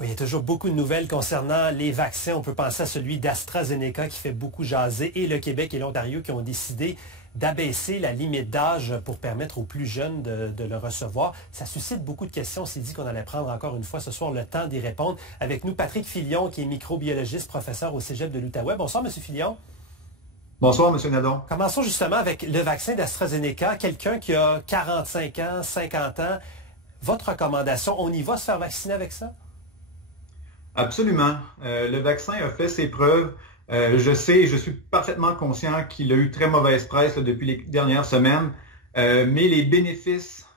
Oui, il y a toujours beaucoup de nouvelles concernant les vaccins. On peut penser à celui d'AstraZeneca qui fait beaucoup jaser et le Québec et l'Ontario qui ont décidé d'abaisser la limite d'âge pour permettre aux plus jeunes de le recevoir. Ça suscite beaucoup de questions. On s'est dit qu'on allait prendre encore une fois ce soir le temps d'y répondre. Avec nous, Patrick Filion, qui est microbiologiste, professeur au Cégep de l'Outaouais. Bonsoir, M. Filion. Bonsoir, M. Nadon. Commençons justement avec le vaccin d'AstraZeneca. Quelqu'un qui a 45 ans, 50 ans. Votre recommandation, on y va se faire vacciner avec ça? Absolument. Le vaccin a fait ses preuves. Je sais et je suis parfaitement conscient qu'il a eu très mauvaise presse depuis les dernières semaines, mais les bénéfices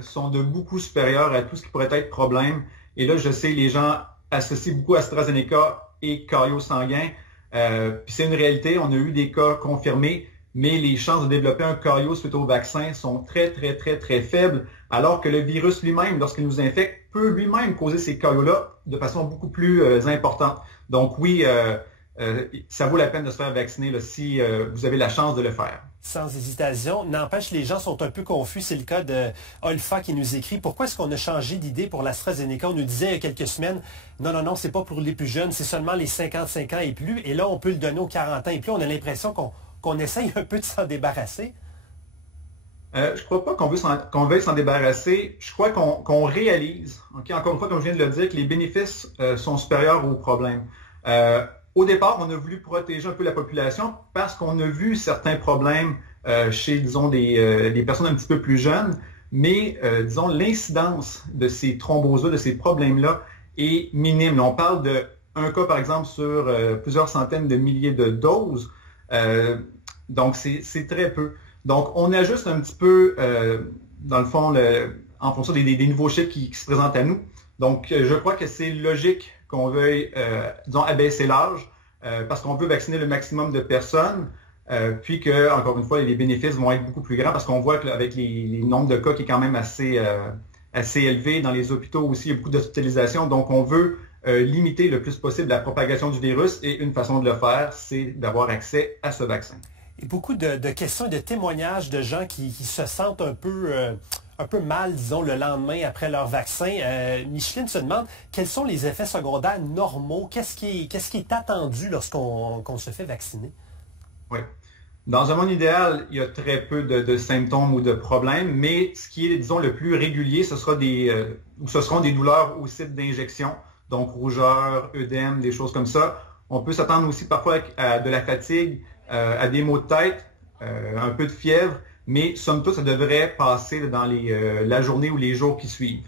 sont de beaucoup supérieurs à tout ce qui pourrait être problème. Et là, je sais, les gens associent beaucoup AstraZeneca et caillot sanguin. Puis c'est une réalité, on a eu des cas confirmés, mais les chances de développer un caillot suite au vaccin sont très, très, très, très faibles, alors que le virus lui-même, lorsqu'il nous infecte, peut lui-même causer ces caillots-là de façon beaucoup plus importante. Donc oui, ça vaut la peine de se faire vacciner là, si vous avez la chance de le faire. Sans hésitation. N'empêche, les gens sont un peu confus. C'est le cas de Olfa qui nous écrit. Pourquoi est-ce qu'on a changé d'idée pour l'AstraZeneca? On nous disait il y a quelques semaines, non, c'est pas pour les plus jeunes, c'est seulement les 55 ans et plus. Et là, on peut le donner aux 40 ans et plus. On a l'impression qu'on essaye un peu de s'en débarrasser. Je ne crois pas qu'on veuille s'en débarrasser. Je crois qu'on réalise, okay, encore une fois, comme je viens de le dire, que les bénéfices sont supérieurs aux problèmes. Au départ, on a voulu protéger un peu la population parce qu'on a vu certains problèmes chez, disons, des personnes un petit peu plus jeunes, mais, disons, l'incidence de ces thromboses-là, de ces problèmes-là est minime. Là, on parle d'un cas, par exemple, sur plusieurs centaines de milliers de doses. Donc, c'est très peu. Donc, on ajuste un petit peu, dans le fond, en fonction des nouveaux chiffres qui se présentent à nous. Donc, je crois que c'est logique qu'on veuille, disons, abaisser l'âge parce qu'on veut vacciner le maximum de personnes, puis que, encore une fois, les bénéfices vont être beaucoup plus grands parce qu'on voit qu'avec les nombres de cas qui est quand même assez élevé dans les hôpitaux aussi, il y a beaucoup d'hospitalisations. Donc, on veut limiter le plus possible la propagation du virus et une façon de le faire, c'est d'avoir accès à ce vaccin. Et beaucoup de questions et de témoignages de gens qui se sentent un peu mal, disons, le lendemain après leur vaccin. Micheline se demande quels sont les effets secondaires normaux? Qu'est-ce qui est attendu lorsqu'on se fait vacciner? Oui. Dans un monde idéal, il y a très peu de symptômes ou de problèmes, mais ce qui est, disons, le plus régulier, ce seront des douleurs au site d'injection, donc rougeur, œdème, des choses comme ça. On peut s'attendre aussi parfois à de la fatigue, à des maux de tête, un peu de fièvre, mais somme toute, ça devrait passer dans la journée ou les jours qui suivent.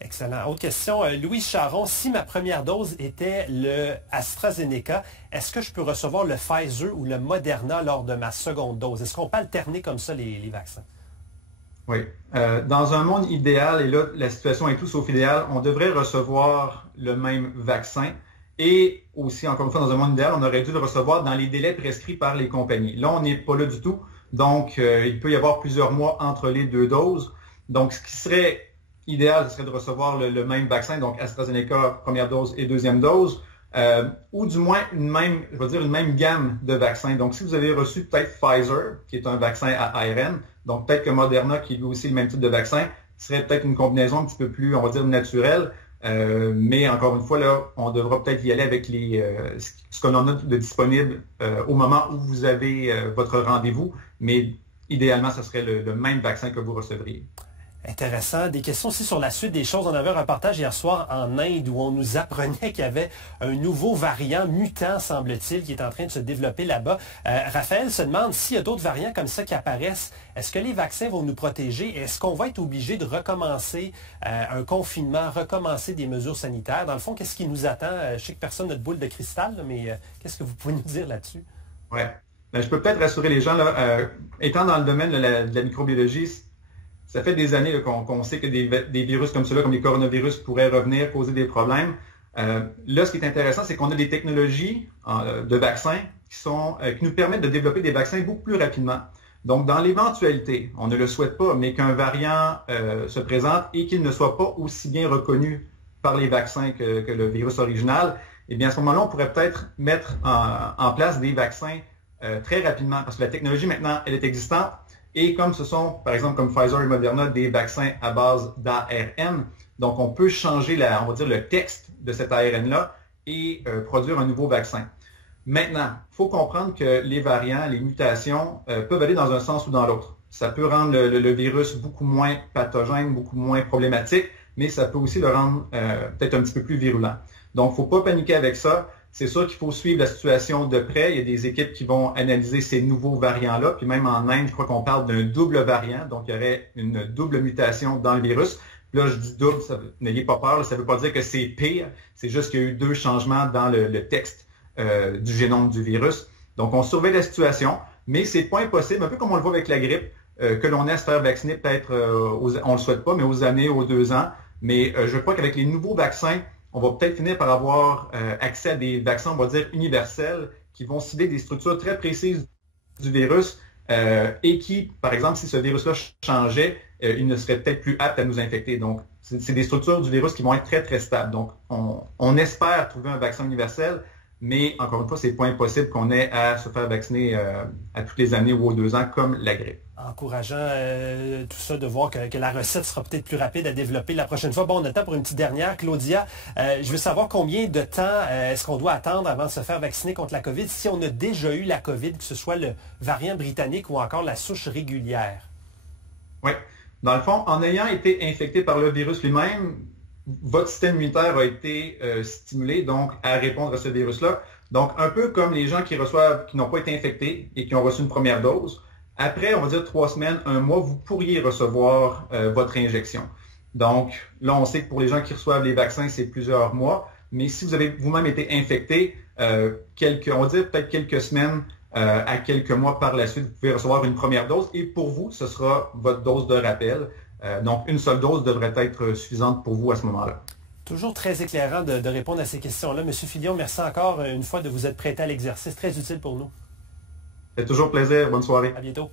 Excellent. Autre question, Louise Charon, si ma première dose était le AstraZeneca, est-ce que je peux recevoir le Pfizer ou le Moderna lors de ma seconde dose? Est-ce qu'on peut alterner comme ça les vaccins? Oui. Dans un monde idéal, et là, la situation est tout sauf idéale, on devrait recevoir le même vaccin. Et aussi, encore une fois, dans un monde idéal, on aurait dû le recevoir dans les délais prescrits par les compagnies. Là, on n'est pas là du tout. Donc, il peut y avoir plusieurs mois entre les deux doses. Donc, ce qui serait idéal, ce serait de recevoir le même vaccin, donc AstraZeneca, première dose et deuxième dose, ou du moins une même gamme de vaccins. Donc, si vous avez reçu peut-être Pfizer, qui est un vaccin à ARN, donc peut-être que Moderna, qui est lui aussi le même type de vaccin, serait peut-être une combinaison un petit peu plus, on va dire, naturelle. Mais encore une fois, là, on devra peut-être y aller avec ce qu'on en a de disponible au moment où vous avez votre rendez-vous. Mais idéalement, ce serait le même vaccin que vous recevriez. Intéressant. Des questions aussi sur la suite des choses. On avait un reportage hier soir en Inde où on nous apprenait qu'il y avait un nouveau variant mutant, semble-t-il, qui est en train de se développer là-bas. Raphaël se demande s'il y a d'autres variants comme ça qui apparaissent. Est-ce que les vaccins vont nous protéger? Est-ce qu'on va être obligé de recommencer un confinement, recommencer des mesures sanitaires? Dans le fond, qu'est-ce qui nous attend? Je sais que personne n'a de boule de cristal, mais qu'est-ce que vous pouvez nous dire là-dessus? Oui. Je peux peut-être rassurer les gens. Là, étant dans le domaine de la microbiologie, ça fait des années qu'on sait que des virus comme ceux-là, comme les coronavirus, pourraient revenir, causer des problèmes. Là, ce qui est intéressant, c'est qu'on a des technologies de vaccins qui nous permettent de développer des vaccins beaucoup plus rapidement. Donc, dans l'éventualité, on ne le souhaite pas, mais qu'un variant se présente et qu'il ne soit pas aussi bien reconnu par les vaccins que le virus original, eh bien, à ce moment-là, on pourrait peut-être mettre en place des vaccins très rapidement, parce que la technologie, maintenant, elle est existante. Et comme ce sont, par exemple, comme Pfizer et Moderna, des vaccins à base d'ARN, donc on peut changer, on va dire, le texte de cet ARN-là et produire un nouveau vaccin. Maintenant, il faut comprendre que les variants, les mutations peuvent aller dans un sens ou dans l'autre. Ça peut rendre le virus beaucoup moins pathogène, beaucoup moins problématique, mais ça peut aussi le rendre peut-être un petit peu plus virulent. Donc, il ne faut pas paniquer avec ça. C'est sûr qu'il faut suivre la situation de près. Il y a des équipes qui vont analyser ces nouveaux variants-là. Puis même en Inde, je crois qu'on parle d'un double variant. Donc, il y aurait une double mutation dans le virus. Puis là, je dis double, n'ayez pas peur. Là, ça ne veut pas dire que c'est pire. C'est juste qu'il y a eu 2 changements dans le texte du génome du virus. Donc, on surveille la situation, mais c'est pas impossible, un peu comme on le voit avec la grippe, que l'on ait à se faire vacciner peut-être, on le souhaite pas, mais aux années, aux 2 ans. Mais je crois qu'avec les nouveaux vaccins, on va peut-être finir par avoir accès à des vaccins, on va dire, universels, qui vont cibler des structures très précises du virus et qui, par exemple, si ce virus-là changeait, il ne serait peut-être plus apte à nous infecter. Donc, c'est des structures du virus qui vont être très, très stables. Donc, on espère trouver un vaccin universel, mais encore une fois, c'est pas impossible qu'on ait à se faire vacciner à toutes les années ou aux 2 ans, comme la grippe. Encourageant tout ça, de voir que la recette sera peut-être plus rapide à développer la prochaine fois. Bon, on a le temps pour une petite dernière. Claudia, je veux savoir combien de temps est-ce qu'on doit attendre avant de se faire vacciner contre la COVID, si on a déjà eu la COVID, que ce soit le variant britannique ou encore la souche régulière? Oui. Dans le fond, en ayant été infecté par le virus lui-même, votre système immunitaire a été stimulé donc à répondre à ce virus-là. Donc, un peu comme les gens qui n'ont pas été infectés et qui ont reçu une première dose, après, on va dire 3 semaines, 1 mois, vous pourriez recevoir votre injection. Donc, là, on sait que pour les gens qui reçoivent les vaccins, c'est plusieurs mois. Mais si vous avez vous-même été infecté, on va dire peut-être quelques semaines à quelques mois par la suite, vous pouvez recevoir une première dose. Et pour vous, ce sera votre dose de rappel. Donc, une seule dose devrait être suffisante pour vous à ce moment-là. Toujours très éclairant de répondre à ces questions-là. Monsieur Filion, merci encore une fois de vous être prêté à l'exercice. Très utile pour nous. C'est toujours plaisir. Bonne soirée. À bientôt.